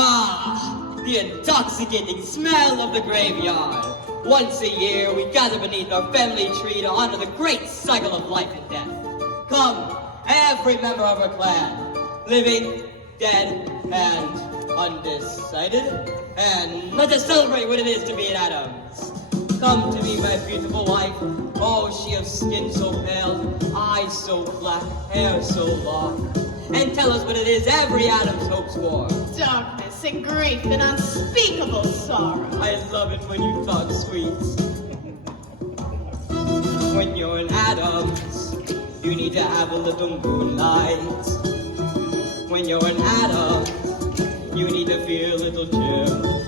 Ah, the intoxicating smell of the graveyard. Once a year, we gather beneath our family tree to honor the great cycle of life and death. Come, every member of our clan, living, dead, and undecided, and let us celebrate what it is to be an Addams. Come to me, my beautiful wife. Oh, she of skin so pale, eyes so black, hair so long. And tell us what it is every Addams hopes for. Darkness and grief and unspeakable sorrow. I love it when you talk sweet. When you're an Addams, you need to have a little moonlight. When you're an Addams, you need to feel a little chill.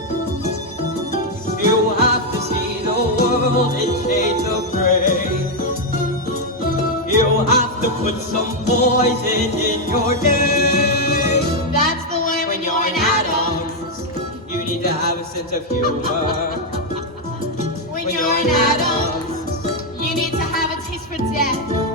You have to see the world in shades of gray. You have to put some poison in your day. That's the way when you're an Addams. You need to have a sense of humor. When you're an Addams, you need to have a taste for death.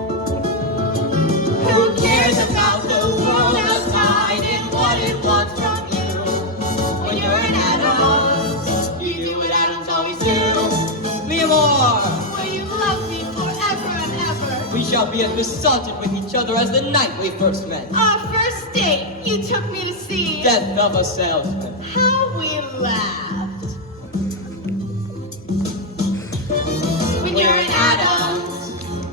Who cares about the world outside and what it wants from you? When you're an Addams, you do what Addams always do. Me more. Will you love me forever and ever? We shall be as besotted with each other as the night we first met. Our first date, you took me to see Death of a salesman. how we laughed. When you're an Addams,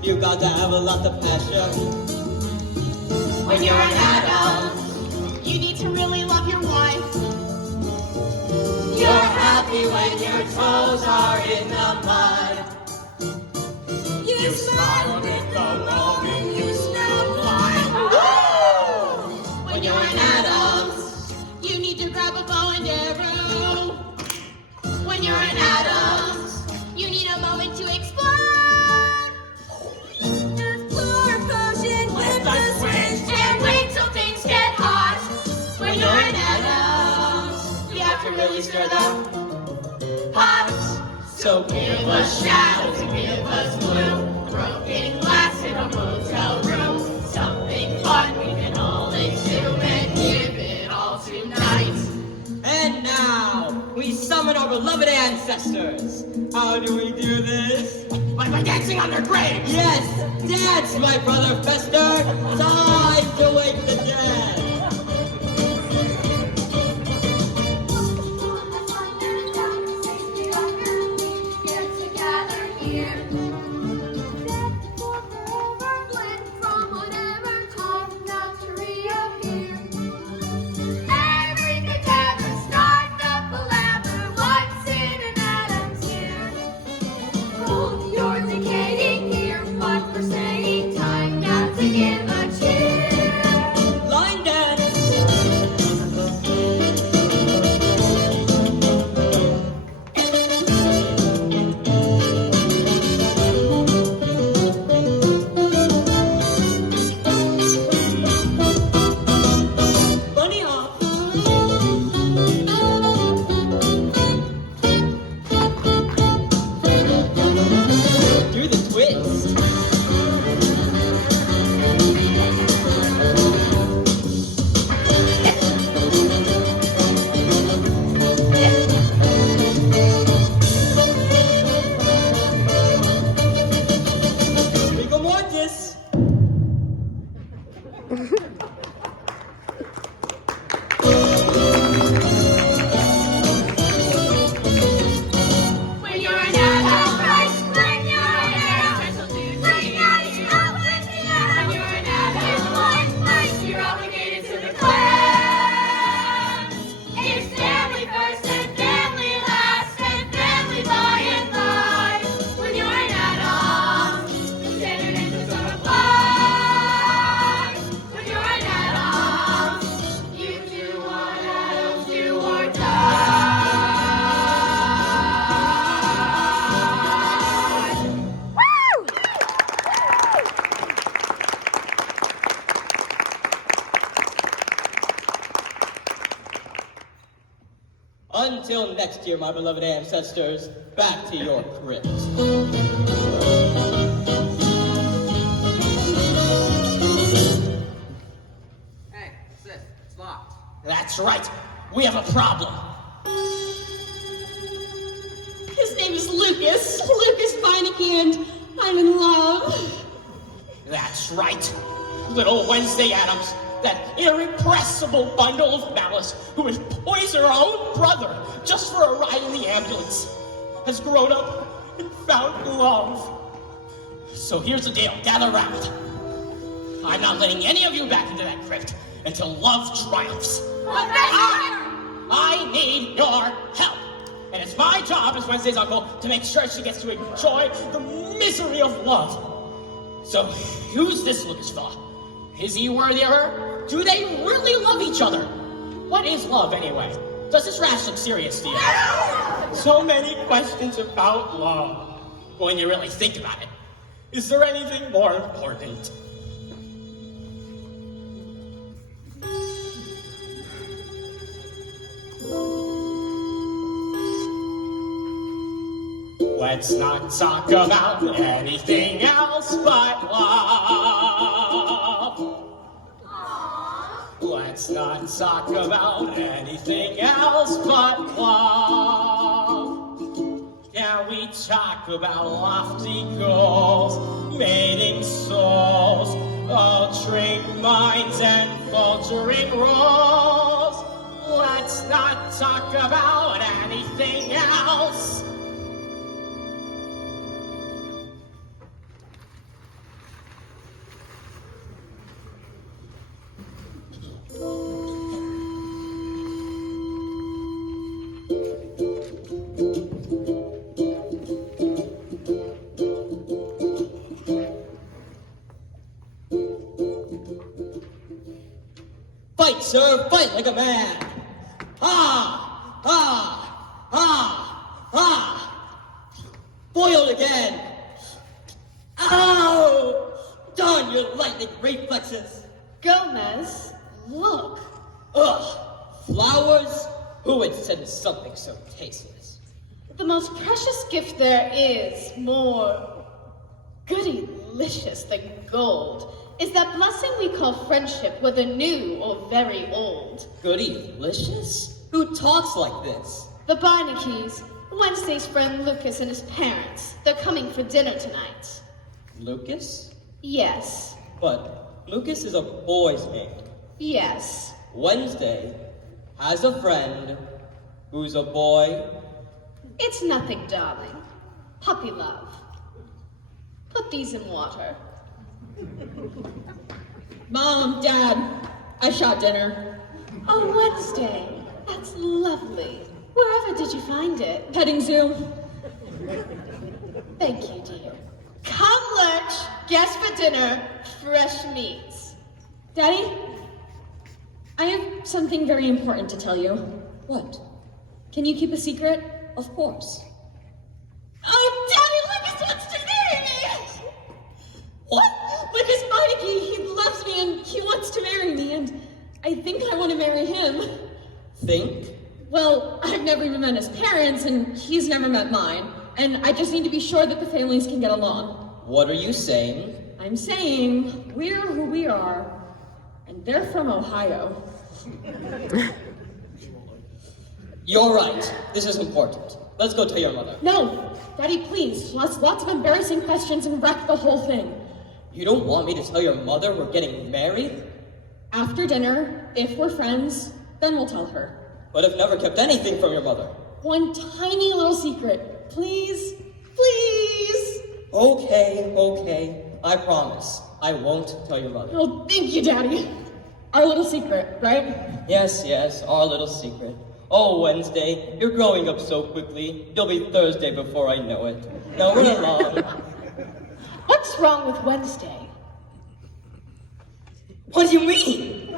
You got to have a lot of passion. when you're an Addams, you need to really love your wife. You're happy when your toes are in the mud. You smile with the moment you snap like. When you're an Addams, you need to grab a bow and arrow. When you're an Addams, you need a moment to explode. Pour a potion with a switch and wait till things get hot. When you're an Addams, you have to really stir the pot. So Give us shadows and give us blue. Broken glass in a motel room. Something fun we can all into and give it all tonight. And now, we summon our beloved ancestors. How do we do this? By dancing on their graves. Yes, dance, my brother Fester. Time to wake the dead. Line dance. Bunny hop. Do the twist. Rigor mortis. When you're an Addams, when you're an Addams, special duty. When you're an Addams, you're obligated to the clan. It's family first and family last and family by and by. When you're an Addams, the standard is the sort of life. When you're an Addams, you do what Addams do or die. Until next year, my beloved ancestors, back to your crypt. Hey, sis, it's locked. That's right. we have a problem. His name is Lucas Meineke, and I'm in love. That's right. Little Wednesday Addams, that irrepressible bundle of malice who would poison her own brother just for a ride in the ambulance, has grown up and found love. So here's the deal, gather round. I'm not letting any of you back into that crypt until love triumphs. I need your help. And it's my job as Wednesday's uncle to make sure she gets to enjoy the misery of love. So who's this Lucas fella? Is he worthy of her? Do they really love each other? What is love anyway? Does this rash look serious to you? So many questions about love. When you really think about it, is there anything more important? Let's not talk about anything else but love. Let's not talk about anything else but love. Can we talk about lofty goals, mating souls, altering minds and faltering roles? Let's not talk about anything else. Fight, sir, fight like a man. Ha! Ha! Ha! Ha! Foiled again. Ow! Darn your lightning reflexes. Gomez, look. Ugh! Flowers? Who would send something so tasteless? The most precious gift there is, more goody-licious than gold, is that blessing we call friendship, whether new or very old. Goody-licious? Who talks like this? The Beinekes, Wednesday's friend Lucas and his parents. They're coming for dinner tonight. Lucas? Yes. But Lucas is a boy's name. Yes. Wednesday has a friend who's a boy. It's nothing, darling. Puppy love. Put these in water. Mom, Dad, I shot dinner. Oh, Wednesday. That's lovely. Wherever did you find it? Petting zoo. Thank you, dear. Come lunch, guess for dinner, fresh meats. Daddy, I have something very important to tell you. What? Can you keep a secret? Of course. Oh, Daddy, Lucas wants to marry me! What? Lucas Meineke, he loves me and he wants to marry me, and I think I want to marry him. Think? Well, I've never even met his parents, and he's never met mine, and I just need to be sure that the families can get along. What are you saying? I'm saying we're who we are, and they're from Ohio. You're right. This is important. Let's go tell your mother. No, Daddy, please. Lots of embarrassing questions and wreck the whole thing. You don't want me to tell your mother we're getting married? After dinner, if we're friends, then we'll tell her. But I've never kept anything from your mother. One tiny little secret. Please, please. Okay. I promise. I won't tell your mother. Oh, thank you, Daddy. Our little secret, right? Yes, our little secret. Oh, Wednesday, you're growing up so quickly. You'll be Thursday before I know it. Now run along. What's wrong with Wednesday? What do you mean?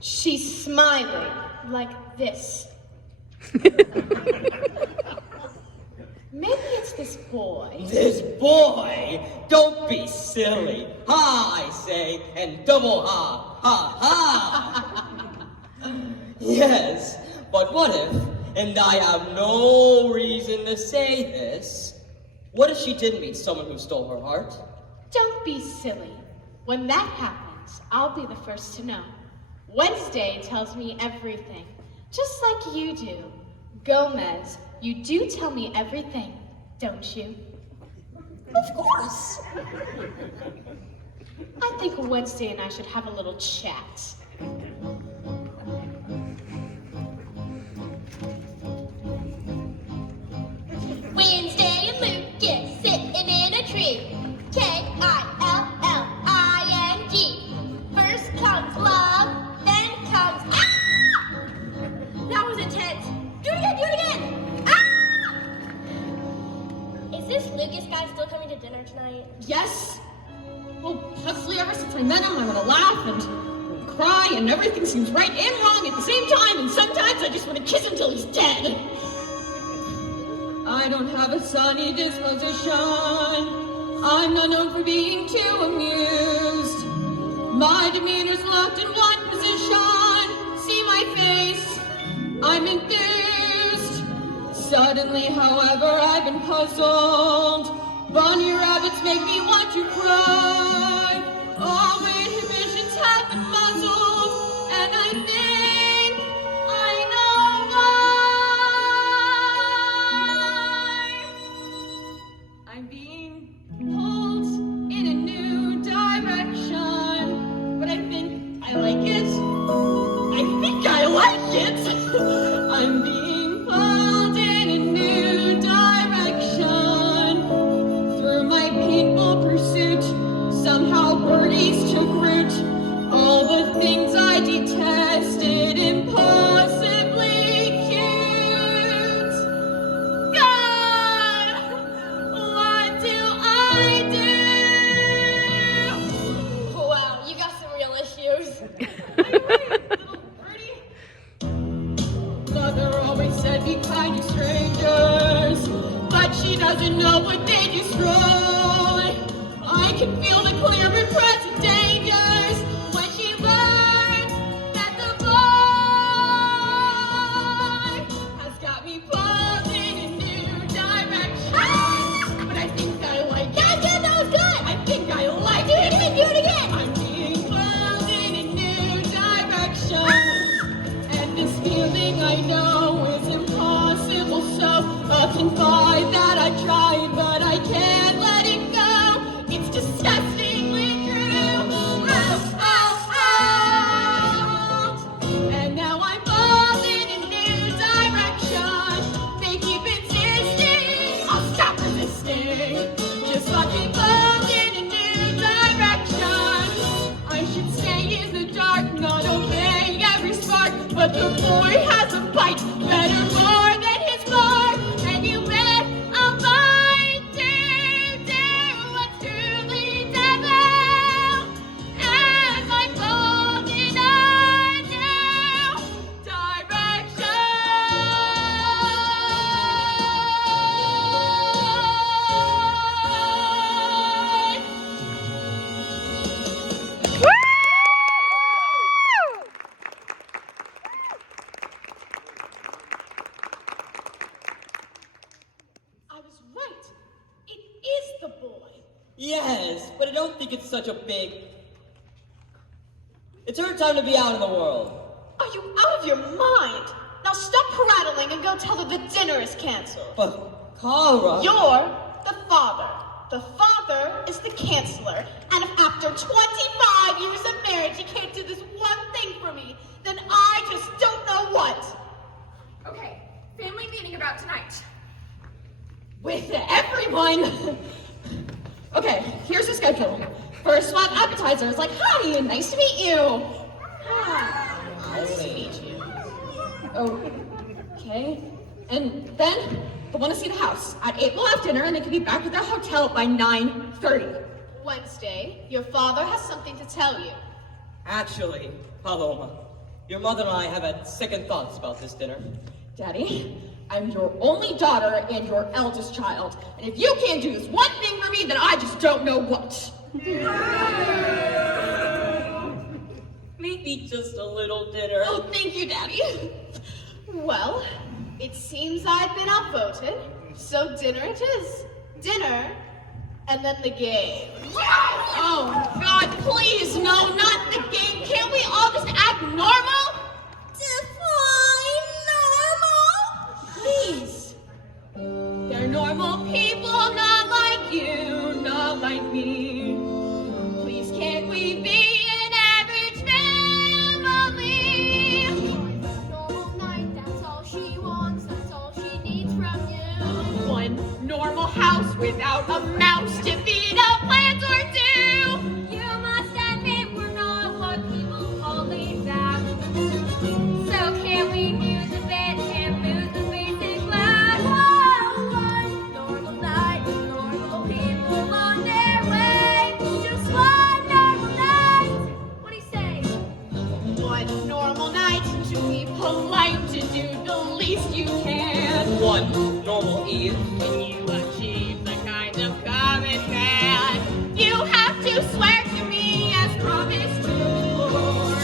She's smiling like this. Maybe it's this boy. This boy? Don't be silly. Ha, I say, and double ha, ha. Yes, but what if, and I have no reason to say this, what if she did meet someone who stole her heart? Don't be silly. When that happens, I'll be the first to know. Wednesday tells me everything. Just like you do. Gomez, you do tell me everything, don't you? Of course. I think Wednesday and I should have a little chat. Wednesday and Lucas sitting in a tree. K-I-L-L-I-N-G. First comes love, then comes That was intense. Do it again, Is this Lucas guy still coming to dinner tonight? Yes. Well, hopefully ever since I met him, I'm gonna laugh and cry, and everything seems right and wrong at the same time, and sometimes I just want to kiss him till he's dead. I don't have a sunny disposition. I'm not known for being too amused. My demeanor's locked in one position. See my face, I'm enthused. Suddenly, however, I've been puzzled. Bunny rabbits make me want to cry. All my inhibitions have been muzzled, and I think I know why. I'm being pulled in a new direction, but I think I like it. I think I like it. I'm being pulled in a new direction. Through my painful pursuit, somehow birdies took root. All the things I detested, impossibly cute. God, what do I do? Wow, you got some real issues. Mother always said be kind to strangers, but she doesn't know what they destroy. I can feel the clear and present dangers when she learned that the boy has got me pulled in a new direction. But I think I like it. Yeah, that was good. I think I like Do it again, do it again. I'm being pulled in a new direction. And this feeling I know is impossible, so confide that I tried, but I can't let it go. It's disgustingly true. And now I'm pulled in a new direction. They keep insisting, I'll stop resisting. Just let me pulled in a new direction. I should stay in the dark, not obeying every spark. But the boy has a bite, better more than his mark. And you bet I'll fight to do what's truly devil. As I'm pulled in a new direction. I was right. It is the boy. Yes, but I don't think it's such a big... It's her time to be out in the world. Are you out of your mind? Now stop prattling and go tell her the dinner is canceled. But, Kara... You're the father. The father is the counselor. And if after 25 years of marriage you can't do this one thing for me, then I just don't know what. Okay, family meeting about tonight. With everyone. Okay, here's the schedule. First one, appetizers, like, hi, nice to meet you. Nice to meet you. Okay, and then I want to see the house. At 8 we'll have dinner, and they can be back at their hotel by 9:30. Wednesday, your father has something to tell you. Actually, Paloma, your mother and I have had second thoughts about this dinner. Daddy, I'm your only daughter and your eldest child, and if you can't do this one thing for me, then I just don't know what. Maybe just a little dinner. Oh, thank you, Daddy. Well, it seems I've been outvoted, so dinner it is. Dinner, and then the game. Oh, God, please, no, not the game. Can't we all just act normal? Define like me. Please can't we be an average family? One normal night, that's all she wants, that's all she needs from you. One normal house without a mouse to feed a plant or two. You must admit we're not what people call laid back. So can we muse a bit and lose the basic laugh? Oh, one normal night, normal people on their way. Just one normal night. What do you say? One normal night to be polite, to do the least you can. One normal eve. When you achieve the kind of common man, you have to swear to me as promised before.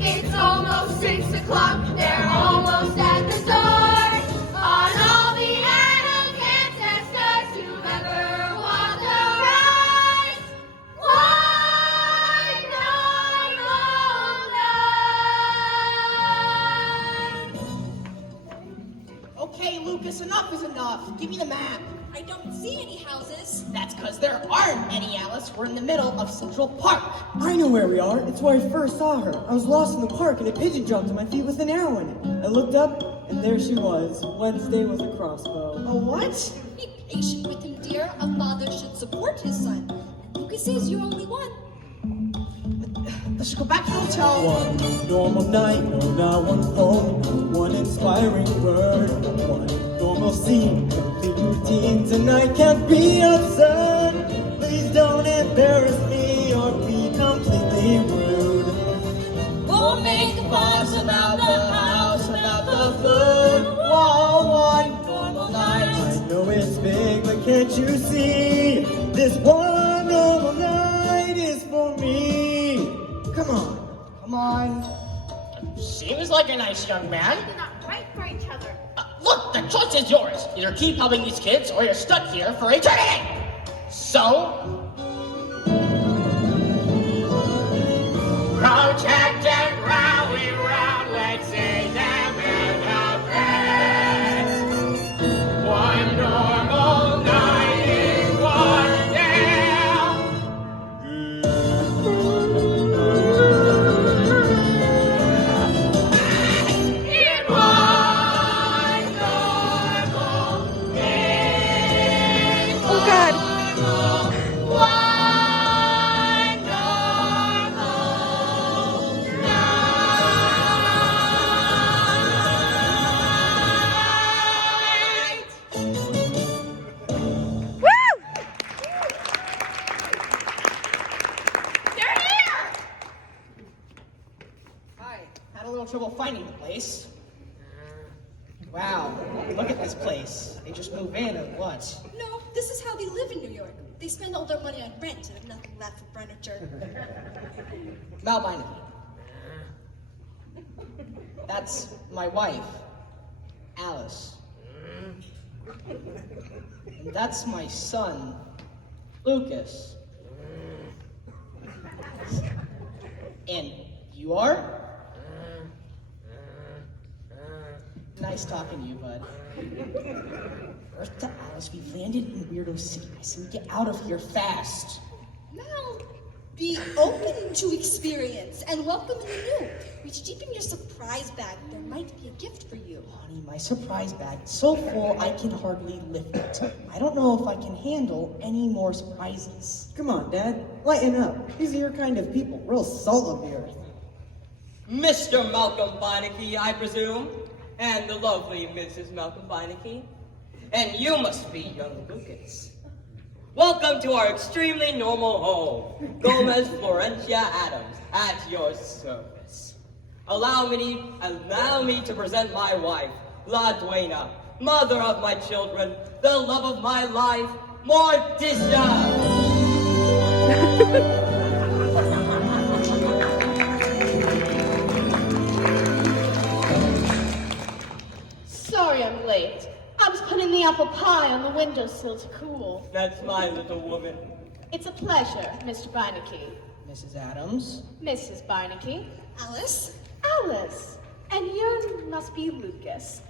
It's almost 6 o'clock, they're almost at the door. On all the Addams ancestors who've ever walked the ride. One normal night. Okay, Lucas, enough is enough. Give me the map. I don't see any houses. That's because there aren't any, Alice. We're in the middle of Central Park. I know where we are. It's where I first saw her. I was lost in the park and a pigeon jumped to my feet with an arrow in it. I looked up and there she was, Wednesday with a crossbow. A what? Be patient with him, dear. A father should support his son. And Lucas says you're only one. Let's go back to the hotel. One normal night, no, not one poem, one inspiring word, one normal scene, complete routine. Tonight can't be absurd. Please don't embarrass me or be completely rude. We'll make a fuss about the house, about the food. Whoa, one normal night. I know it's big, but can't you see? This one normal night is for me. Come on. Come on. Seems like a nice young man. They're not right for each other. Look, the choice is yours. Either keep helping these kids or you're stuck here for eternity. So, protect and rally round, let's say them in a press. One normal night is one down. In one normal day. Oh God. One normal night. They're here! Hi, had a little trouble finding the place. Wow, look at this place. They just move in or what? No, this is how they live in New York. They spend all their money on rent and have nothing left for furniture. Malbine. That's my wife, Alice. And that's my son, Lucas. And you are? Nice talking to you, bud. Earth to Alice, we've landed in Weirdo City. I say we get out of here fast. Mal, be open to experience and welcome in the new. Reach deep in your surprise bag. There might be a gift for you. Honey, my surprise bag is so full I can hardly lift it. I don't know if I can handle any more surprises. Come on, Dad. Lighten up. These are your kind of people. Real salt of the earth. Mr. Malcolm Beinecke, I presume, and the lovely Mrs. Malcolm Beinecke. And you must be young Lucas. Welcome to our extremely normal home, Gomez Florentia Addams, at your service. Allow me to present my wife, La Duena, mother of my children, the love of my life, Morticia. Sorry I'm late. I was putting the apple pie on the windowsill to cool. That's my little woman. It's a pleasure, Mr. Beinecke. Mrs. Addams. Mrs. Beinecke. Alice? Alice. And you must be Lucas.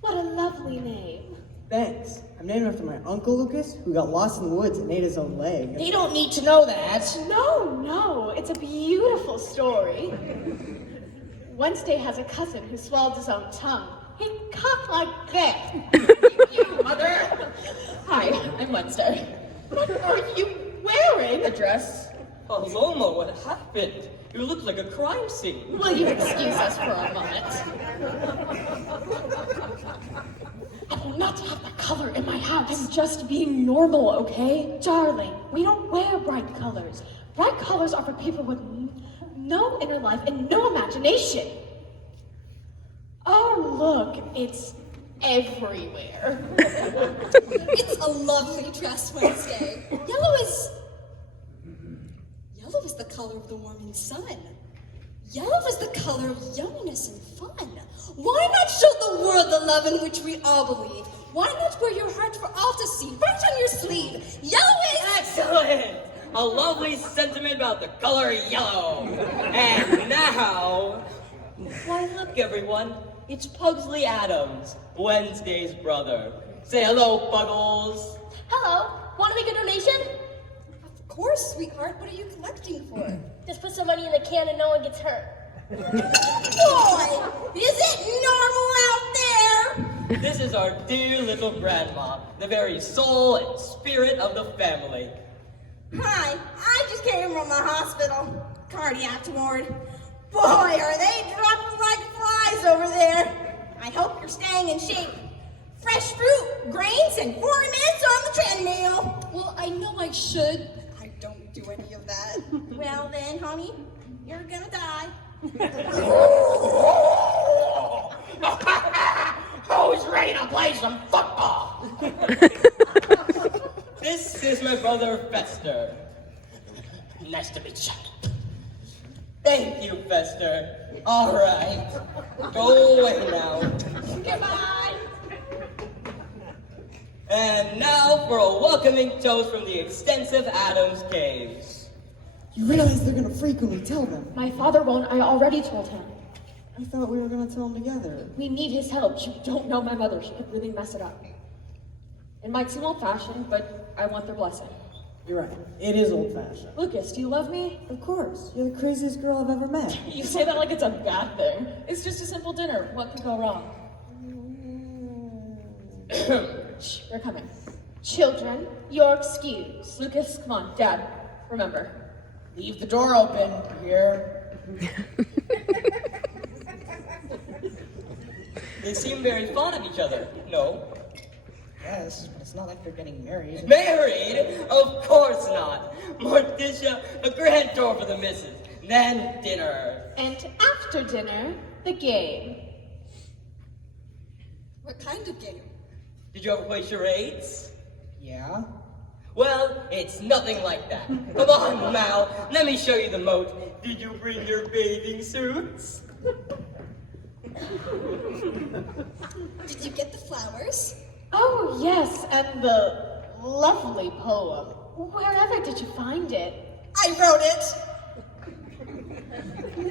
What a lovely name. Thanks. I'm named after my uncle Lucas, who got lost in the woods and ate his own leg. They don't need to know that. No, it's a beautiful story. Wednesday has a cousin who swallowed his own tongue. He coughed like that. You, mother. Hi, I'm Wednesday. What are you wearing? A dress. Oh, Loma, what happened? You look like a crime scene. Will you excuse us for a moment? I will not have the color in my house. I'm just being normal, okay? Darling, we don't wear bright colors. Bright colors are for people with no inner life and no imagination. Oh, look, it's everywhere. It's a lovely dress, Wednesday. Yellow is the color of the warming sun. Yellow is the color of youngness and fun. Why not show the world the love in which we all believe? Why not wear your heart for all to see, right on your sleeve? Yellow is... Excellent! A lovely sentiment about the color yellow. And now... Why, look, everyone. It's Pugsley Addams, Wednesday's brother. Say hello, Puggles. Hello, want to make a donation? Of course, sweetheart. What are you collecting for? Just put some money in the can and no one gets hurt. Boy, is it normal out there? This is our dear little grandma, the very soul and spirit of the family. Hi, I just came from the hospital. Cardiac ward. Boy, are they dropping like flies over there. I hope you're staying in shape. Fresh fruit, grains, and 40 minutes on the treadmill. Well, I know I should. I don't do any of that. Well then, honey, you're gonna die. Who's ready to play some football? This is my brother, Fester. Nice to meet you. Thank you, Fester. All right. Go away now. Goodbye. And now for a welcoming toast from the extensive Addams Caves. You realize they're gonna freak when we tell them. My father won't. I already told him. I thought we were gonna tell them together. We need his help. You don't know my mother. She could really mess it up. It might seem old-fashioned, but I want their blessing. You're right. It is old-fashioned. Lucas, do you love me? Of course. You're the craziest girl I've ever met. You say that like it's a bad thing. It's just a simple dinner. What could go wrong? Shh, they're coming. Children, you're excused. Lucas, come on. Dad, remember. Leave the door open here. They seem very fond of each other. No? Yes, but it's not like they're getting married. Married? Of course not. Morticia, a grand tour for the missus. Then dinner. And after dinner, the game. What kind of game? Did you ever play charades? Yeah? Well, it's nothing like that. Come on, Mal. Let me show you the moat. Did you bring your bathing suits? Did you get the flowers? Oh, yes, and the lovely poem. Wherever did you find it? I wrote it.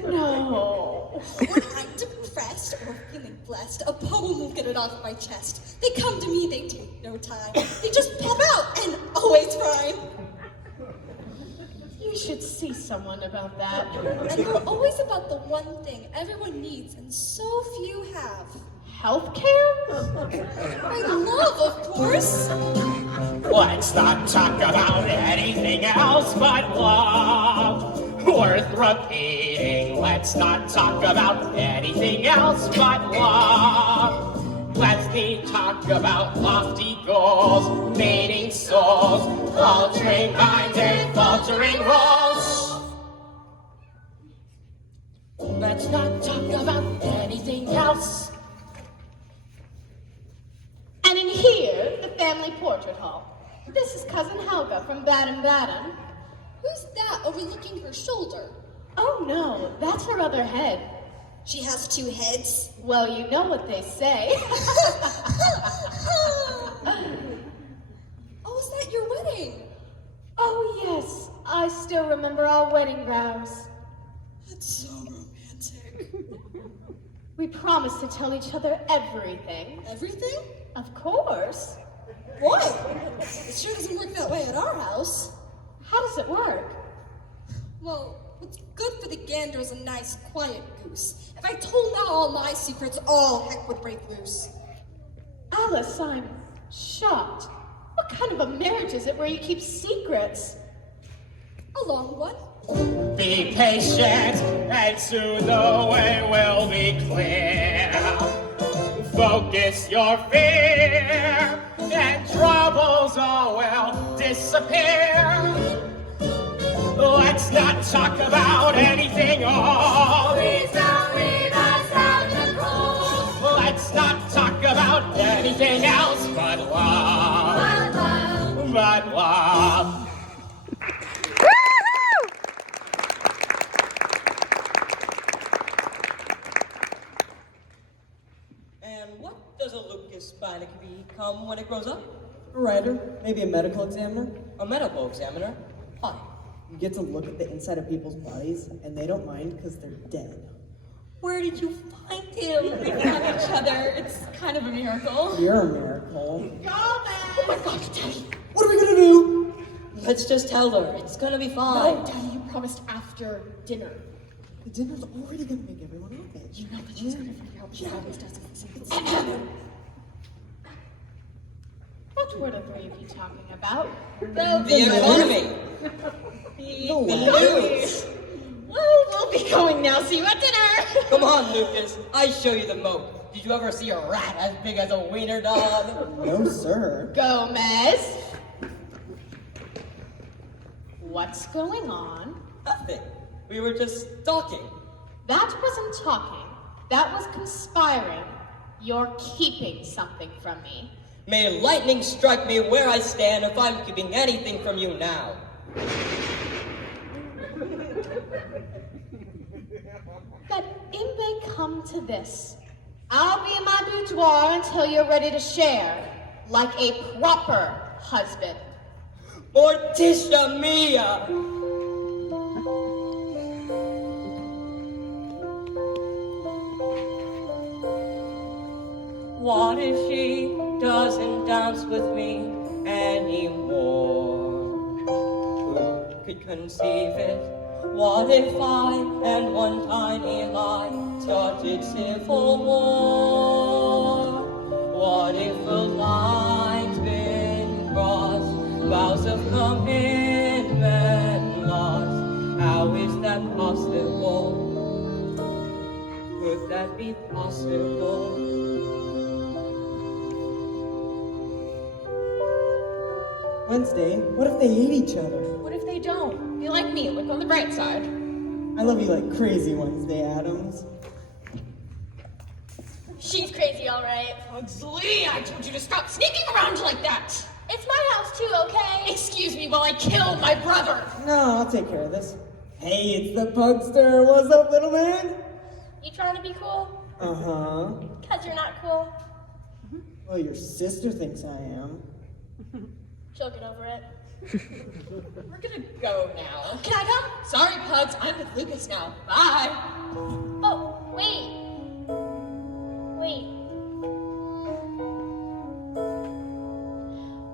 No. When I'm depressed or feeling blessed, a poem will get it off my chest. They come to me, they take no time. They just pop out and always rhyme. You should see someone about that. And they're always about the one thing everyone needs and so few have. Healthcare? My love, of course. Let's not talk about anything else but love. Worth repeating. Let's not talk about anything else but love. Let's talk about lofty goals, mating souls, altering minds and faltering roles. Let's not talk about anything else. And in here, the family portrait hall. This is Cousin Helga from Baden-Baden. Who's that overlooking her shoulder? Oh no, that's her other head. She has two heads. Well, you know what they say. Oh, is that your wedding? Oh yes, I still remember our wedding vows. That's so romantic. We promised to tell each other everything. Everything? Of course. Boy, it sure doesn't work that way at our house. How does it work? Well, what's good for the gander is a nice, quiet goose. If I told out all my secrets, all heck would break loose. Alice, I'm shocked. What kind of a marriage is it where you keep secrets? A long one. Be patient, and soon the way will be clear. Focus your fear, and troubles all will disappear. Let's not talk about anything all. Please don't leave us out in the cold. Let's not talk about anything else but love. But love. But love. And what does a Lucas Spinac become when it grows up? A writer, maybe a medical examiner. A medical examiner? Why? You get to look at the inside of people's bodies, and they don't mind because they're dead. Where did you find him? We found each other. It's kind of a miracle. You're a miracle. Oh my gosh, Daddy. What are we gonna do? Let's just tell her. It's gonna be Oh, fine. Daddy, you promised after dinner. The dinner's already gonna make everyone happy. You know that she's gonna figure out what she always does with secrets. What were the three of you talking about? The economy. The News. Well, we'll be going now. See you at dinner. Come on, Lucas. I show you the moat. Did you ever see a rat as big as a wiener dog? No, sir. Gomez. What's going on? Nothing. We were just talking. That wasn't talking. That was conspiring. You're keeping something from me. May lightning strike me where I stand if I'm keeping anything from you now. That it may come to this. I'll be in my boudoir until you're ready to share, like a proper husband. Morticia mia! What if she doesn't dance with me anymore? Who could conceive it? What if I and one tiny lie started civil war? What if the line's been crossed, vows of commitment lost? How is that possible? Could that be possible? Wednesday, what if they hate each other? What if they don't? They like me. Look on the bright side. I love you like crazy Wednesday, Addams. She's crazy, all right. Pugsley, I told you to stop sneaking around like that. It's my house too, okay? Excuse me while I kill my brother. No, I'll take care of this. Hey, it's the Pugster. What's up, little man? You trying to be cool? Uh-huh. Cause you're not cool. Well, your sister thinks I am. She'll get over it. We're gonna go now. Can I come? Sorry, Pugs. I'm with Lucas now. Bye. Oh, wait. Wait.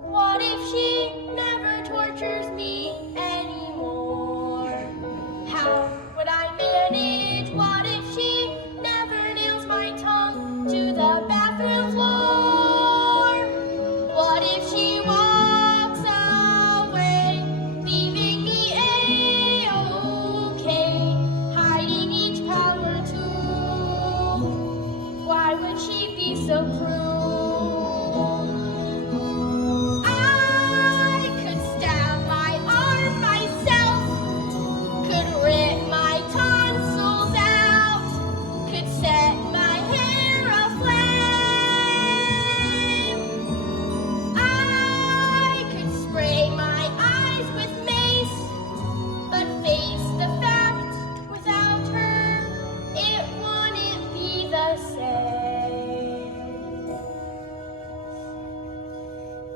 What if she never tortures me anymore? How would I manage? What if she never nails my tongue to the bathroom floor? What if she walks away, leaving me A-okay, hiding each power tool? Why would she be so cruel? I could stab my arm myself, could rip my tonsils out, could set my hair aflame. I could spray my eyes with mace, but face the fact, without her, it wouldn't be the same.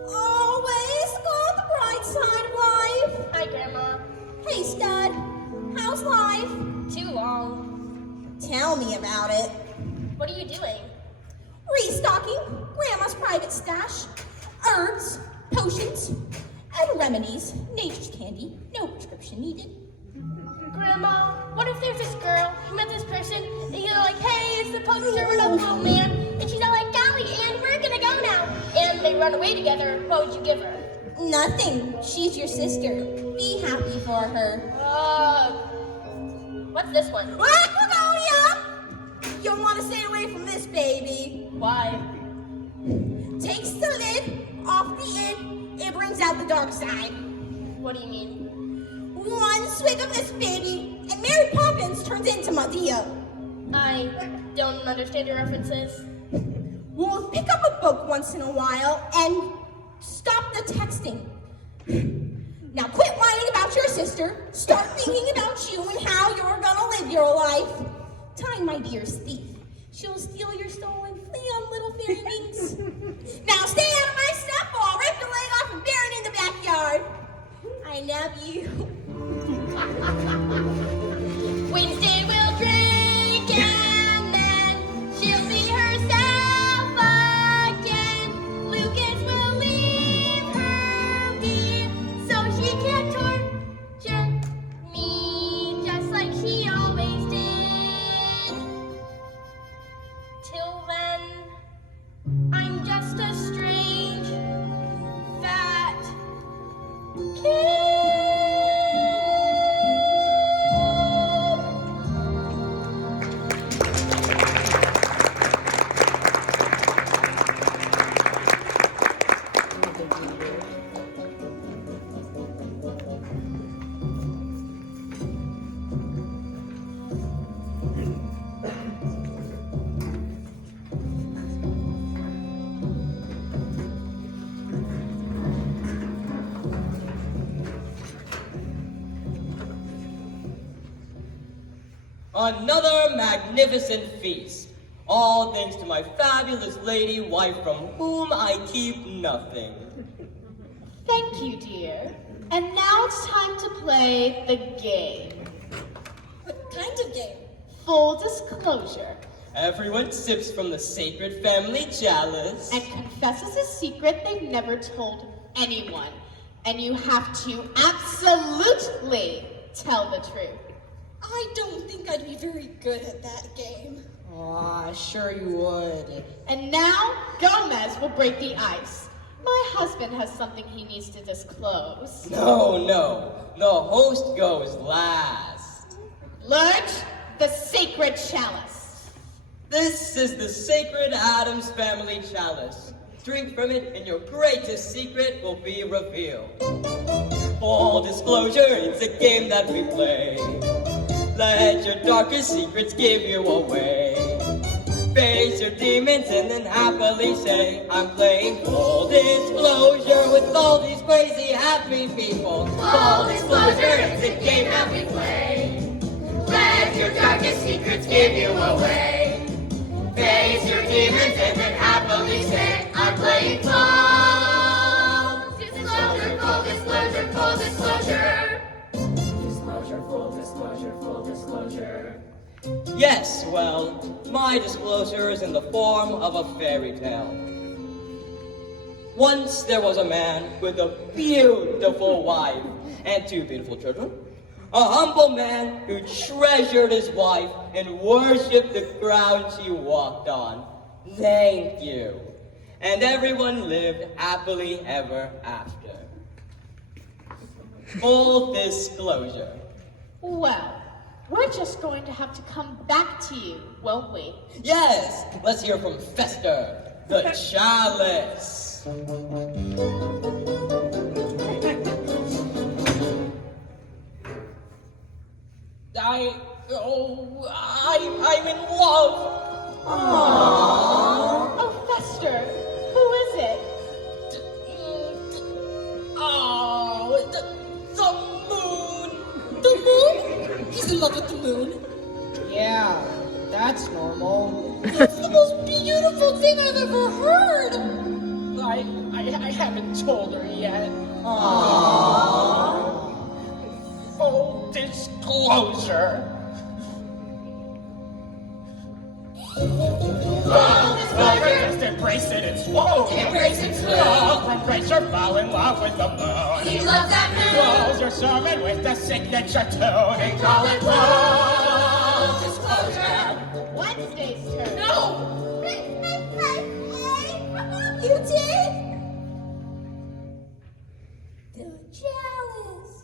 Always go on the bright side, wife. Hi, Grandma. Hey, stud. How's life? Too long. Tell me about it. What are you doing? Restocking Grandma's private stash. Herbs, potions, and remedies. Nature's candy. No prescription needed. Grandma, what if there's this girl who met this person and you're like, hey, it's the poster of an old man, and she's all like, golly, and we're gonna go now, and they run away together, what would you give her? Nothing. She's your sister. Be happy for her. What's this one? You'll want to stay away from this baby. Why? Takes the lid off the id. It brings out the dark side. What do you mean? One swig of this baby, and Mary Poppins turns into Medea. I don't understand your references. We'll pick up a book once in a while and stop the texting. Now quit whining about your sister. Start thinking about you and how you're gonna live your life. Time, my dear's thief. She'll steal your soul and flee on little fairy wings. Now stay out of my stuff or I'll rip your leg off and bury it in the backyard. I love you. Wednesday will drink and then she'll be herself again. Lucas will leave her be so she can't torture me just like she always did. Till then, I'm just a strange, fat kid. Another magnificent feast. All thanks to my fabulous lady wife from whom I keep nothing. Thank you, dear. And now it's time to play the game. What kind of game? Full disclosure. Everyone sips from the sacred family chalice. And confesses a secret they've never told anyone. And you have to absolutely tell the truth. I don't think I'd be very good at that game. Aw, sure you would. And now, Gomez will break the ice. My husband has something he needs to disclose. No. The host goes last. Lurch, the sacred chalice. This is the sacred Addams family chalice. Drink from it and your greatest secret will be revealed. Full disclosure, it's a game that we play. Let your darkest secrets give you away. Face your demons and then happily say, I'm playing full disclosure with all these crazy happy people. Full disclosure, it's a game that we play. Let your darkest secrets give you away. Face your demons and then happily say, I'm playing full disclosure, full disclosure, full disclosure. Disclosure, full disclosure, full disclosure. Yes, well, my disclosure is in the form of a fairy tale. Once there was a man with a beautiful wife and two beautiful children. A humble man who treasured his wife and worshipped the ground she walked on. Thank you. And everyone lived happily ever after. Full disclosure. Well, we're just going to have to come back to you, won't we? Yes, let's hear from Fester, the chalice. I'm in love. Aww. Oh, Fester, who is it? The moon. He's in love with the moon. Yeah, that's normal. That's the most beautiful thing I've ever heard. I haven't told her yet. Aww. Full disclosure. embrace it and swoon. Embrace and swoon. Oh, embrace or fall in love with the moon. He loves that moon. Close your sermon with the signature tune. And call it full disclosure. Wednesday's turn. No! You did? The chalice.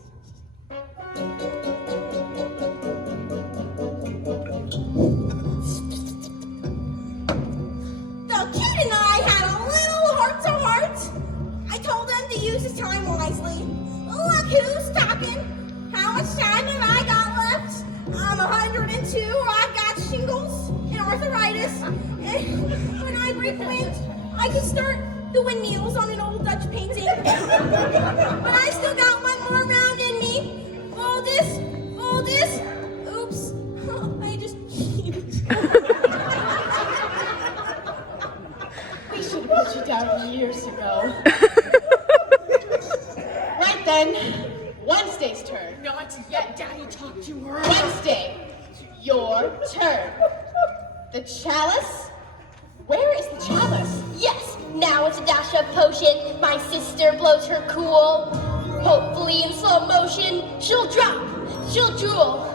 The kid and I had a little heart-to-heart. I told him to use his time wisely. Look who's talking. How much time have I got left? I'm 102. I've got shingles and arthritis. And when I break wind, I can start the windmills on an old Dutch painting. But I still got one more round in me. Fold this. Oops. I just... We should have put you down years ago. Right then, Wednesday's turn. Not yet. Daddy talked to her. Wednesday, your turn. The chalice? Where is the chalice? Yes, now it's a dash of potion. My sister blows her cool. Hopefully in slow motion, she'll drop, she'll drool.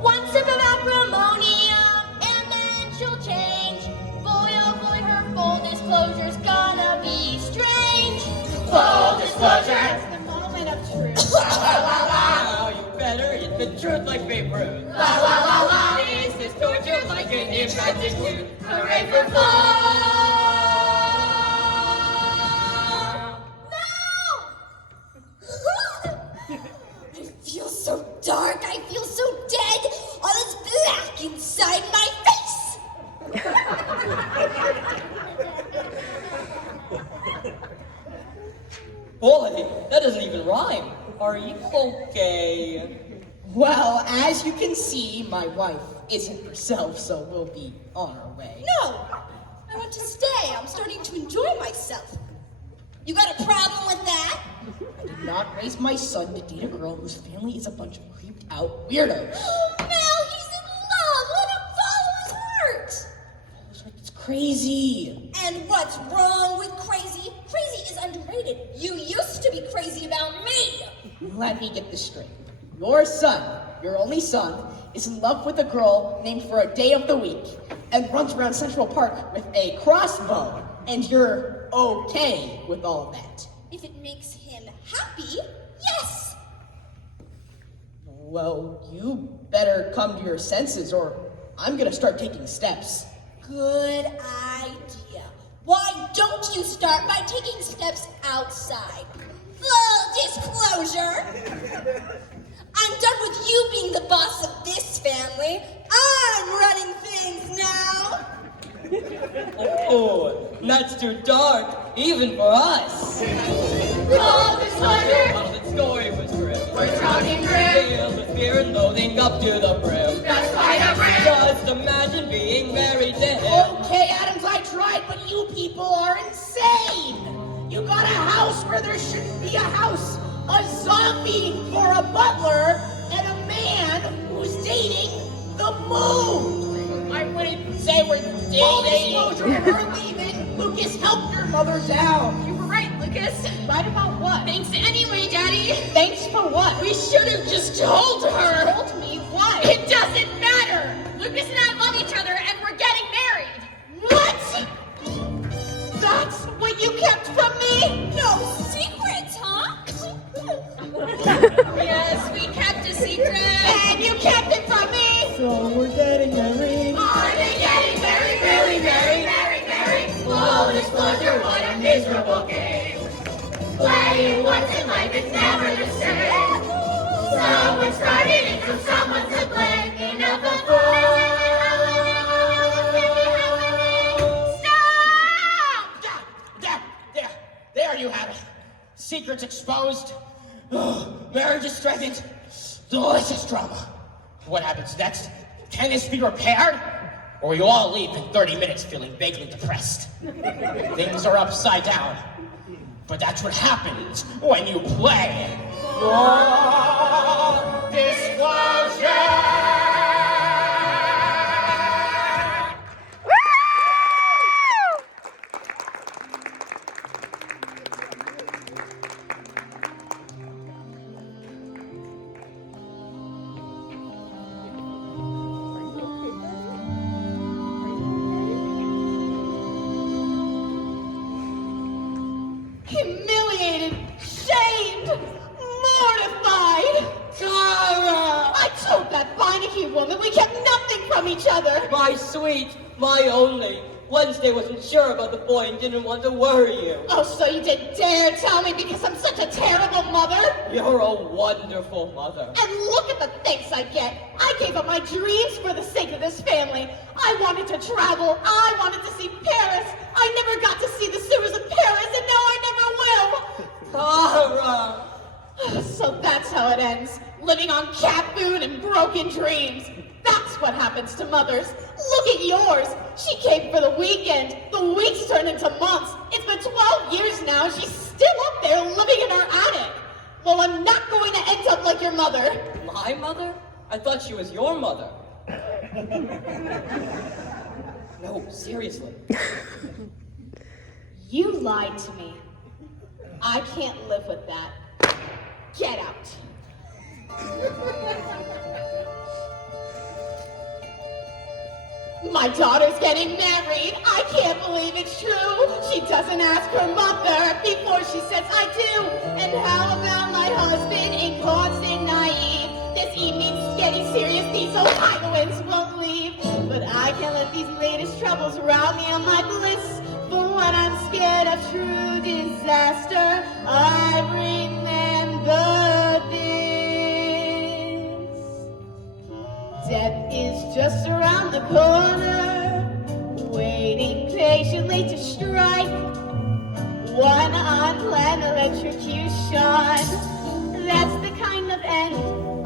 One sip of acrimonium, and then she'll change. Boy, oh boy, her full disclosure's gonna be strange. Full disclosure. It's the moment of truth. Now you better eat the truth like Babe Ruth. This is torture like an infected tooth. Hooray for fall! I feel so dark. I feel so dead. All is black inside my face. Boy, that doesn't even rhyme. Are you okay? Well, as you can see, my wife isn't herself, so we'll be on our way. No, I want to stay. I'm starting to enjoy myself. You got a problem with that? I did not raise my son to date a girl whose family is a bunch of creeped out weirdos. Oh, Mel, he's in love. Let him follow his heart. It's crazy. And what's wrong with crazy? Crazy is underrated. You used to be crazy about me. Let me get this straight. Your son, your only son, is in love with a girl named for a day of the week and runs around Central Park with a crossbow, and you're okay with all of that. If it makes him happy, yes. Well, you better come to your senses or I'm gonna start taking steps. Good idea. Why don't you start by taking steps outside? Full disclosure. I'm done with you being the boss of this family. I'm running things now. Oh, that's too dark, even for us. Full disclosure. Well, the story was grim. We're talking grim. Filled with fear and loathing up to the brim. That's quite a grim. Just imagine being married to him. Okay, Addams, I tried, but you people are insane. You got a house where there shouldn't be a house, a zombie for a butler, and a man who's dating the moon. I wouldn't say we're Full dating. disclosure, we're leaving. Lucas, help your mother down. You were right, Lucas. Right about what? Thanks anyway, Daddy. Thanks for what? We should have just told her. Told me what? It doesn't matter. Lucas and I love each other, and we're getting married. What? That's what you kept from me? No secrets, huh? Yes, we kept a secret. And you kept it from me? So we're getting married. Are they getting very, very, very, very, very? Full disclosure, what a miserable game. Playing once in life is never the same. Someone started it, so someone's to blame. Enough of fun. Stop! There you have it. Secrets exposed. Marriage is threatened. Delicious drama. What happens next? Can this be repaired? Or will you all leave in 30 minutes feeling vaguely depressed? Things are upside down. But that's what happens when you play. Full disclosure! told that Beinecke woman we kept nothing from each other. My sweet, my only. Wednesday wasn't sure about the boy and didn't want to worry you. Oh, so you didn't dare tell me because I'm such a terrible mother? You're a wonderful mother. And look at the thanks I get. I gave up my dreams for the sake of this family. I wanted to travel. I wanted to see Paris. I never got to see the sewers of Paris, and now I never will. Tara! So that's how it ends. Living on cat food and broken dreams. That's what happens to mothers. Look at yours. She came for the weekend. The weeks turned into months. It's been 12 years now. She's still up there living in our attic. Well, I'm not going to end up like your mother. My mother? I thought she was your mother. No, seriously. You lied to me. I can't live with that. Get out. My daughter's getting married. I can't believe it's true. She doesn't ask her mother before she says I do. And how about my husband, inconstant, naive? This evening's getting serious. These Ohioans won't leave. But I can't let these latest troubles rob me of my bliss. For when I'm scared of true disaster, I remember this. Death is just around the corner, waiting patiently to strike. One unplanned electrocution, that's the kind of end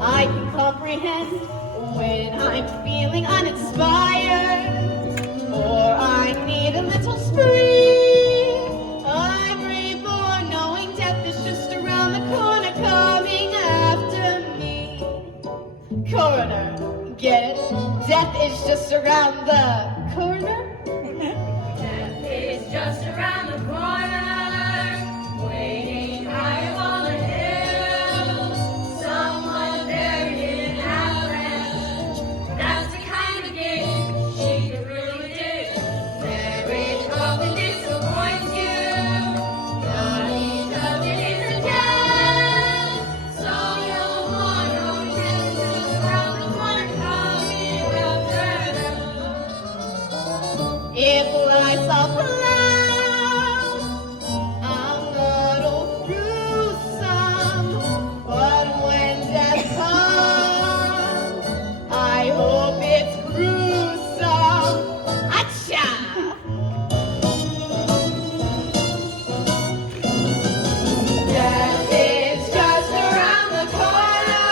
I can comprehend when I'm feeling uninspired, or I need a little spree. I'm reborn knowing death is just around the corner, coming after me. Corner. Get it? Death is just around the corner? Death is just around the corner, waiting high on the hill. Someone buried in Addams. That's the kind of game she could really do. Marriage often disappoints you. Not each of it is a death. So you'll want to death just around the corner, coming after them. If life's a clown, I'm not all gruesome. But when death comes, I hope it's gruesome. Achha! Death is just around the corner,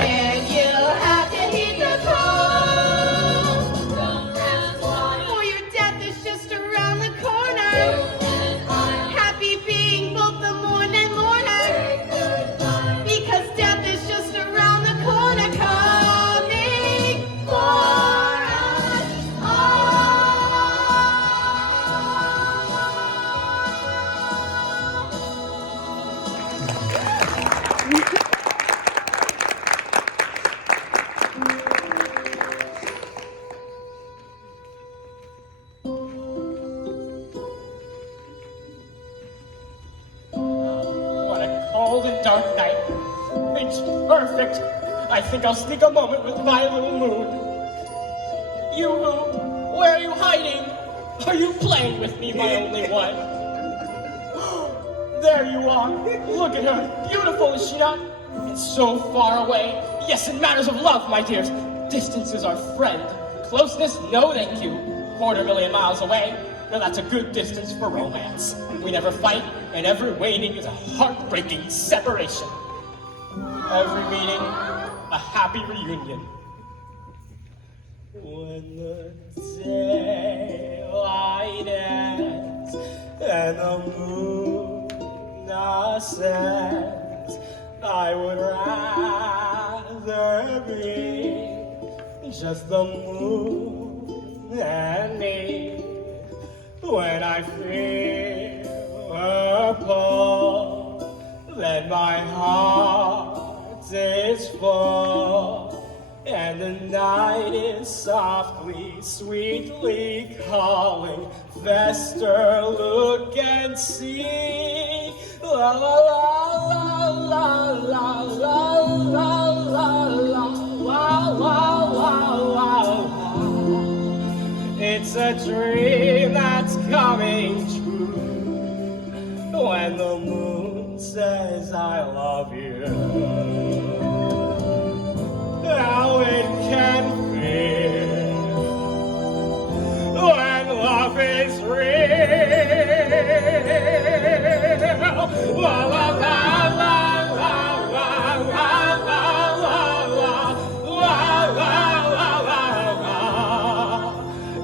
and you'll have to hit the call. Don't ask why. For your death is just around the corner. And I Happy being both the mourn and mourner. say goodbye. Because death is just around the corner, coming for us What a cold and dark night. It's perfect. I think I'll sneak a moment with my little moon. You, where are you hiding? Are you playing with me, my only one? There you are. Look at her. Beautiful, is she not? And so far away. Yes, in matters of love, my dears. Distance is our friend. Closeness, no thank you. 250,000 miles away. Now that's a good distance for romance. We never fight, and every waiting is a heartbreaking separation. Every meeting, a happy reunion. When the daylight ends and the moon ascends, I would rather be just the moon and me. When I feel her pull, then my heart is full, and the night is softly, sweetly calling. Vester, look and see. La la la la la la la la la dream that's coming true. When the moon says I love you, how it can feel when love is real. La la la la la la la la la la la la la.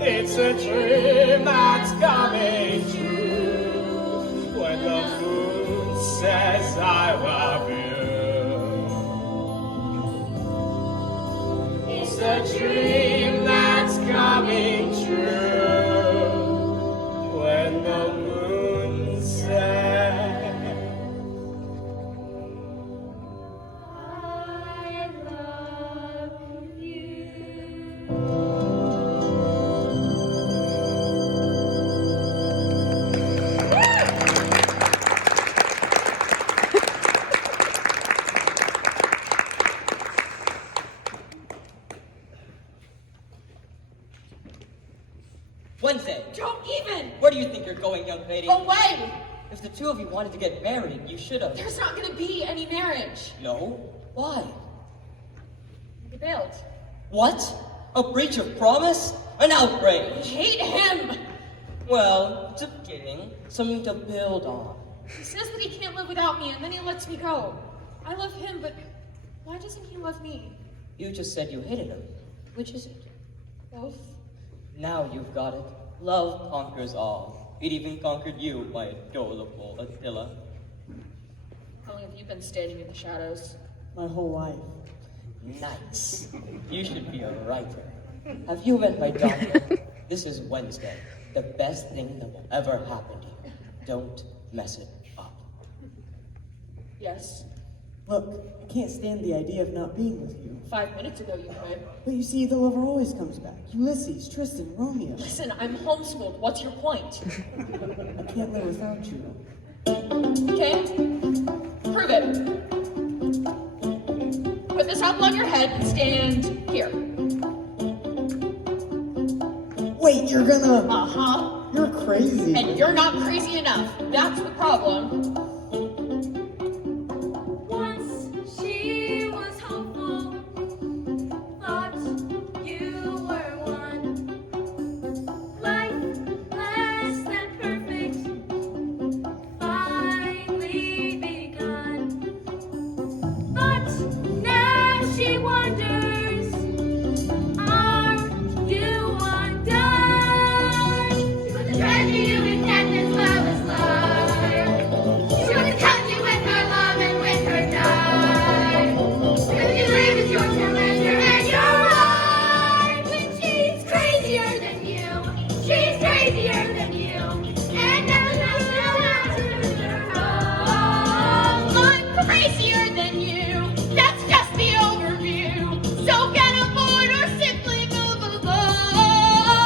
It's a dream that's coming true when the moon says I love you. It's a dream that's coming true when the moon says I love you. Wednesday, Don't even! where do you think you're going, young lady? Away! If the two of you wanted to get married, you should have. There's not gonna be any marriage. No? Why? You bailed. What? A breach of promise? An I outrage? hate him! Well, it's a beginning. Something to build on. He says that he can't live without me, and then he lets me go. I love him, but why doesn't he love me? You just said you hated him. Which is it? Both. Now you've got it. Love conquers all. It even conquered you, my adorable Attila. How long have you been standing in the shadows? my whole life. Nice. You should be a writer. Have you met my daughter? This is Wednesday. The best thing that will ever happen to you. Don't mess it up. Yes. Look, I can't stand the idea of not being with you. 5 minutes ago you could. But you see, the lover always comes back. Ulysses, Tristan, Romeo. Listen, I'm homeschooled. What's your point? I can't live without you. Okay? Prove it. Put this apple on your head and stand here. Wait, you're gonna... Uh-huh. You're crazy. And you're not crazy enough. That's the problem. Once she was hopeful, thought you were one. Life less than perfect, finally begun. But now she wonders, are you undone? She was a treasure you in death as well as life. She was a country with her love and with her die. Could you live with your pleasure and your heart? When she's crazier than you, she's crazier than you, and never knows how to lose her home. I'm crazier than you. That's just the overview. So get aboard or simply move along.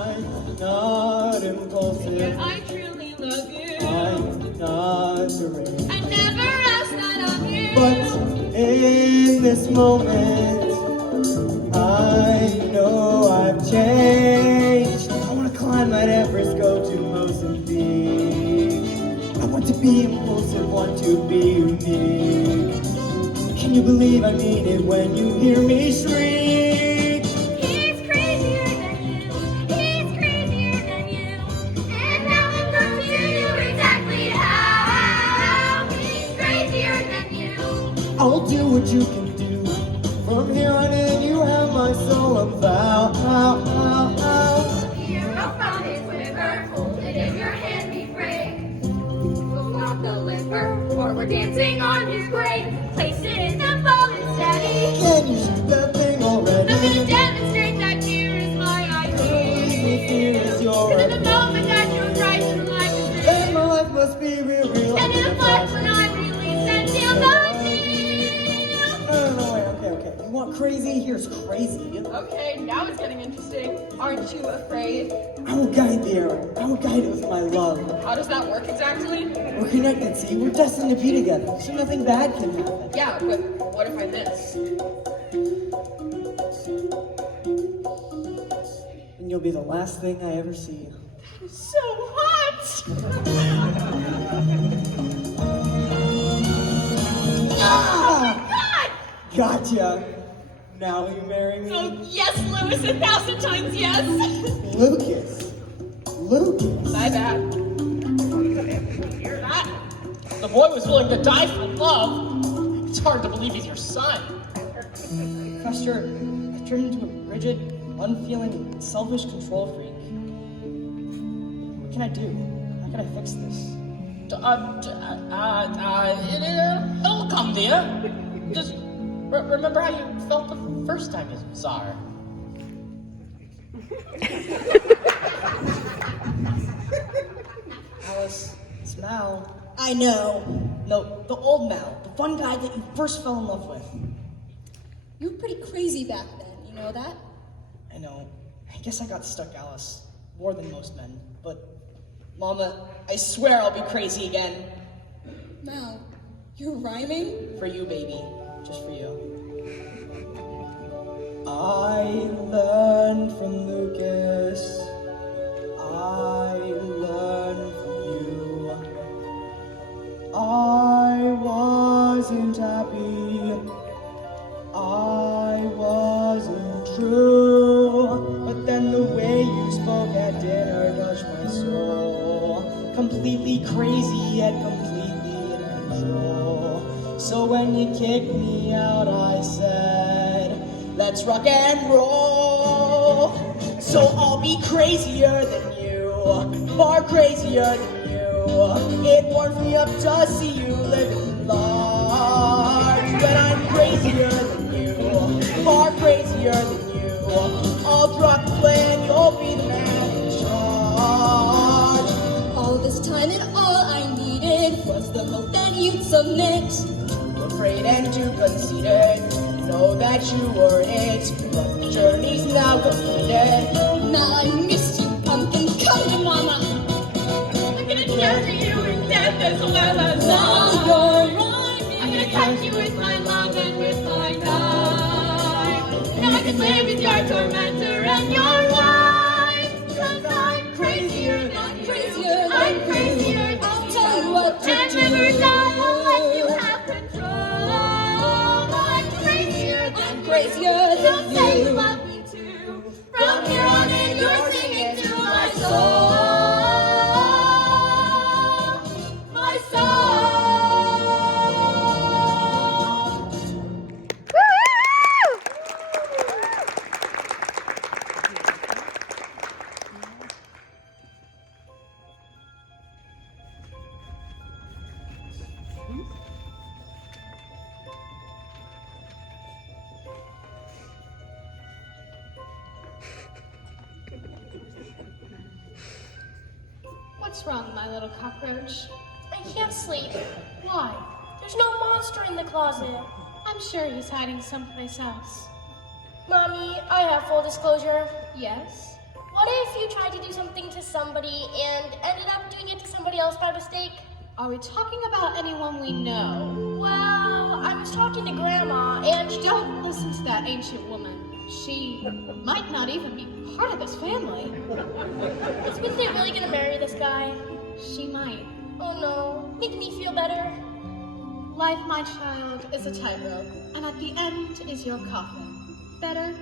I'm not impulsive. I truly love you. I'm not deranged. I never asked that of you. But in this moment, I know I've changed. I want to climb Mount Everest, go to Mozambique. I want to be impulsive, want to be unique. Can you believe I mean it when you hear me shriek? He's crazier than you, he's crazier than you, and now I'm going to you exactly how. He's crazier than you. I'll do what you can do. From here on in, you have my soul a vow. Ow, ow, ow. Hero from his quiver, hold it in your hand, be brave. We'll not the liver, or we're dancing on his grave. Place it in the bowl and steady. Can you shoot that thing I'm already? gonna demonstrate that fear is my Believe me, ID. fear is your And in the moment that you're right and life is then real. my life must be real. And in a flash when I release and seal the deal. No, wait, okay. You want crazy? Here's crazy. Okay, now it's getting interesting. Aren't you afraid? I will guide the arrow. I will guide it with my love. How does that work exactly? We're connected, see? We're destined to be together, so nothing bad can happen. Yeah, but what if I miss? And you'll be the last thing I ever see. So hot! Ah! Gotcha! Now will you marry me? Oh, yes, Louis, 1,000 times yes. Lucas! Lucas! My bad. Hear that? The boy was willing to die for love. It's hard to believe he's your son. Crusher, I've turned into a rigid, unfeeling, selfish control freak. What can I do? How can I fix this? It'll come to you. Just remember how you felt the first time you saw her. Alice, it's Mal. I know. No, the old Mal, the fun guy that you first fell in love with. You were pretty crazy back then, you know that? I know. I guess I got stuck, Alice. More than most men. But, Mama, I swear I'll be crazy again. Mal, you're rhyming? For you, baby. Just for you. I learned from Lucas. I learned from you. I wasn't happy. I wasn't true. But then the way you spoke at dinner touched my soul. Completely crazy yet completely in control. So when you kicked me out, I said, let's rock and roll. So I'll be crazier than you, far crazier than you. It warms me up to see you living large. But I'm crazier than you, far crazier than you. I'll drop the plan, you'll be the man in charge. All this time and all I needed was the hope that you'd submit. Afraid and too conceited, know that you were it. But the journey's now completed. Now I missed you, pumpkin, come to mama. I'm gonna carry you in death as well as Now life. you're rhyming. I'm gonna cut you with my love and with my knife. Now I can live with your tormentor and your wife. 'Cause I'm crazier than I'm you. crazier than I'm you. crazier than I'll tell you what to and do. never die unless you have control. I'm crazier than I'm crazier you. than Don't say you you. love me too. From here on in, you're singing to my soul. My soul. What's wrong, my little cockroach? I can't sleep. Why? There's no monster in the closet. I'm sure he's hiding someplace else. Mommy, I have full disclosure. Yes? What if you tried to do something to somebody and ended up doing it to somebody else by mistake? Are we talking about anyone we know? Well, I was talking to Grandma and she Don't listen to that ancient woman. She might not even be part of this family. Is Wednesday really gonna marry this guy? She might. Oh no, make me feel better. Life, my child, is a tightrope, and at the end is your coffin. Better?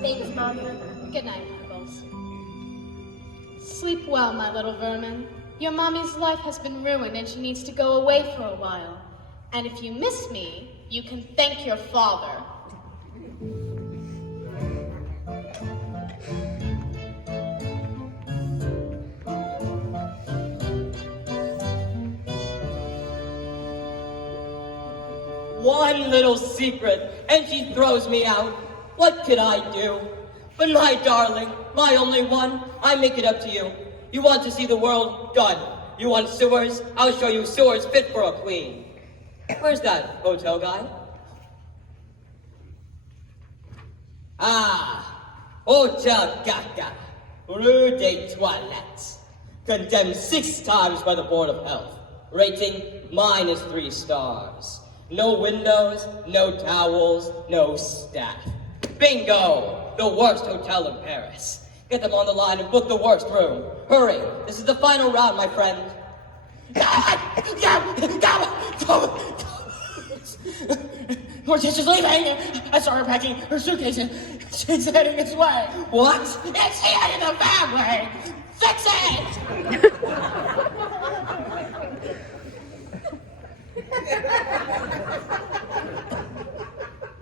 Thanks, Mommy. Good night, Puggles. Sleep well, my little vermin. Your mommy's life has been ruined and she needs to go away for a while. And if you miss me, you can thank your father. One little secret, and she throws me out. What could I do? But my darling, my only one, I make it up to you. You want to see the world? Done. You want sewers? I'll show you sewers fit for a queen. Where's that hotel guy? Ah, Hotel Gaga, Rue des Toilettes. Condemned 6 times by the Board of Health. Rating -3 stars. No windows, no towels, no staff. Bingo! The worst hotel in Paris. Get them on the line and book the worst room. Hurry, this is the final round, my friend. Morticia's leaving. I saw her packing her suitcase and she's heading this way. What? It's here in the family. Fix it.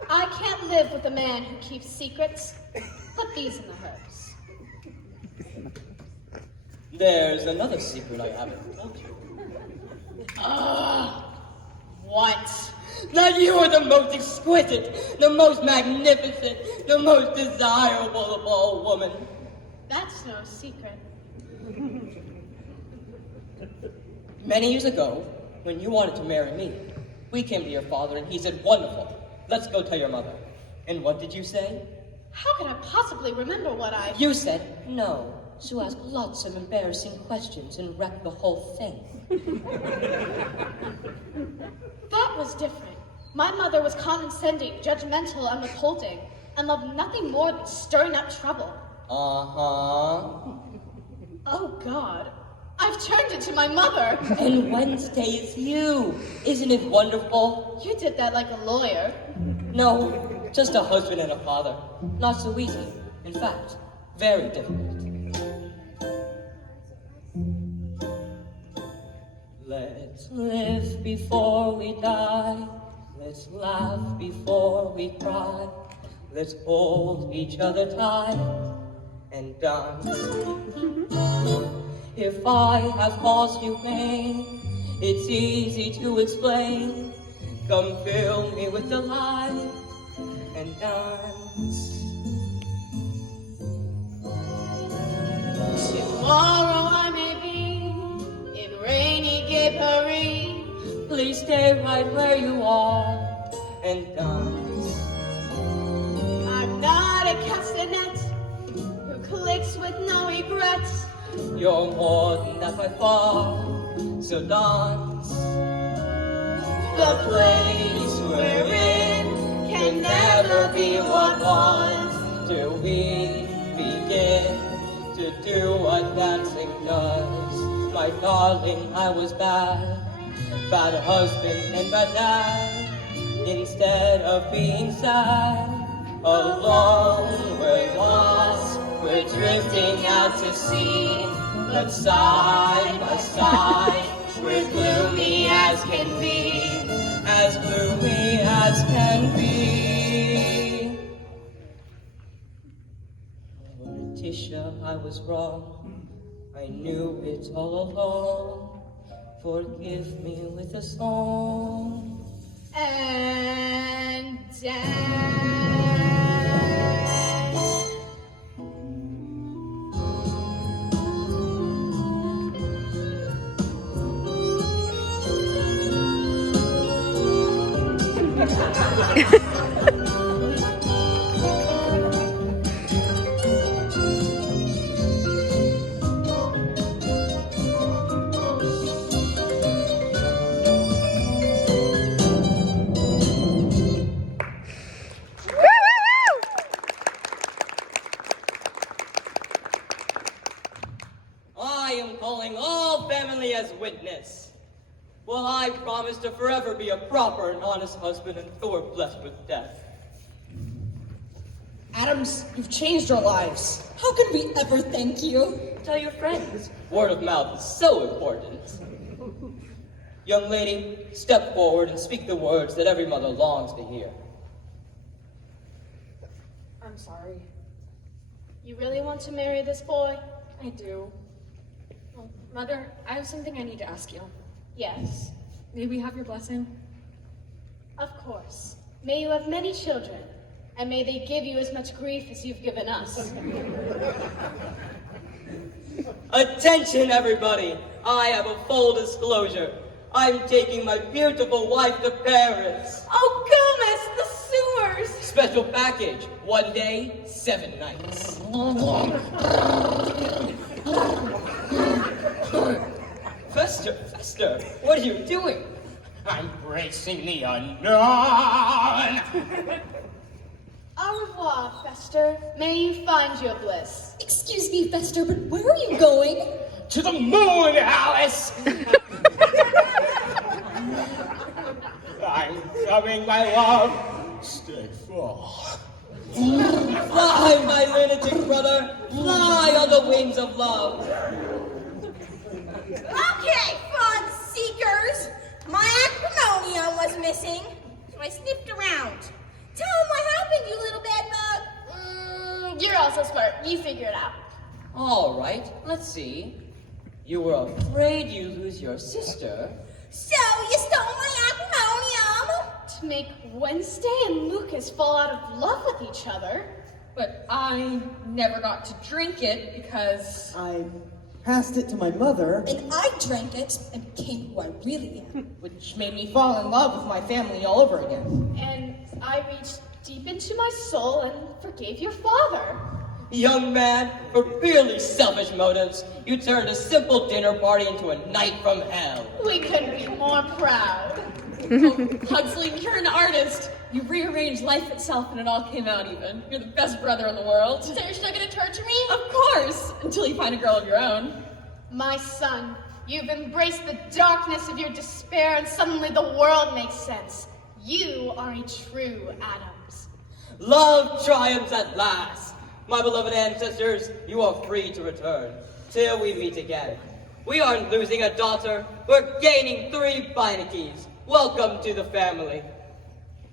I can't live with a man who keeps secrets. Put these in the herbs. There's another secret I haven't told you. What? That you are the most exquisite, the most magnificent, the most desirable of all women. That's no secret. Many years ago, when you wanted to marry me, we came to your father and he said, wonderful, let's go tell your mother. And what did you say? How could I possibly remember what I... You said, no. So ask lots of embarrassing questions and wreck the whole thing. That was different. My mother was condescending, judgmental, and withholding, and loved nothing more than stirring up trouble. Uh-huh. Oh, God. I've turned into my mother. And Wednesday is you. Isn't it wonderful? You did that like a lawyer. No, just a husband and a father. Not so easy. In fact, very difficult. Let's live before we die. Let's laugh before we cry. Let's hold each other tight and dance. If I have caused you pain, it's easy to explain. Come fill me with delight and dance. Tomorrow I may be in rainy gay Paris. Please stay right where you are and dance. I'm not a castanet who clicks with no regrets. You're more than that by far, so dance. The place we're in can never be what was till we begin to do what dancing does. My darling, I was bad husband and bad dad. Instead of being sad, alone we're lost, we're drifting out to sea. But side by side, we're gloomy as can be, as gloomy as can be. Oh, Letitia, I was wrong. I knew it all along. Forgive me with a song. And dance. I am calling all family as witness. Well, I promise to forever be a proper and honest husband until we're blessed with death. Addams, you've changed our lives. How can we ever thank you? Tell your friends. Word of mouth is so important. Young lady, step forward and speak the words that every mother longs to hear. I'm sorry. You really want to marry this boy? I do. Well, Mother, I have something I need to ask you. Yes, May we have your blessing? of course. May you have many children, and may they give you as much grief as you've given us. Attention, everybody! I have a full disclosure. I'm taking my beautiful wife to Paris. Oh, Gomez, the sewers! Special package. 1 day, 7 nights. Fester, what are you doing? I'm bracing the unknown. All Au revoir, Fester. May you find your bliss. Excuse me, Fester, but where are you going? To the moon, Alice! I'm coming, my love. Stay far. Fly, my lunatic brother. Fly on the wings of love. Okay, fun seekers. My acrimonium was missing, so I sniffed around. Tell him what happened, you little bed bug. You're also smart. You figure it out. All right, let's see. You were afraid you'd lose your sister. So you stole my acrimonium? To make Wednesday and Lucas fall out of love with each other. But I never got to drink it because I passed it to my mother. And I drank it and became who I really am. which made me fall in love with my family all over again. And I reached deep into my soul and forgave your father. Young man, for purely selfish motives, you turned a simple dinner party into a night from hell. We couldn't be more proud. Huxley, you're an artist. You rearranged life itself and it all came out even. You're the best brother in the world. So you're still gonna torture me? Of course, until you find a girl of your own. My son, you've embraced the darkness of your despair and suddenly the world makes sense. You are a true Addams. Love triumphs at last. My beloved ancestors, you are free to return, till we meet again. We aren't losing a daughter, we're gaining 3 Beinecke's. Welcome to the family.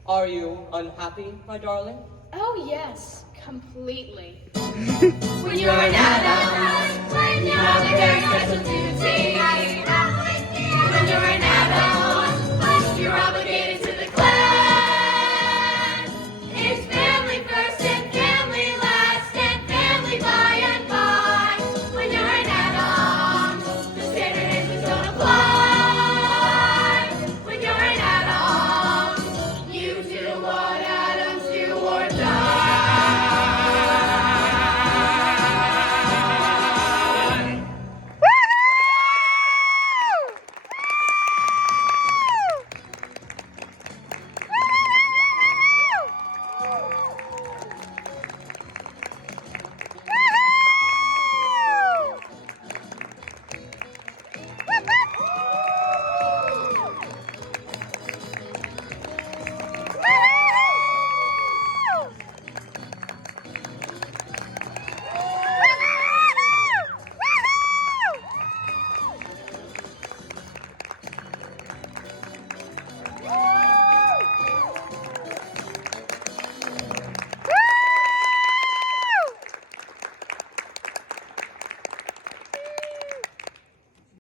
Are you unhappy, my darling? Oh yes, completely. When you're an Addams, when you're a very special duty.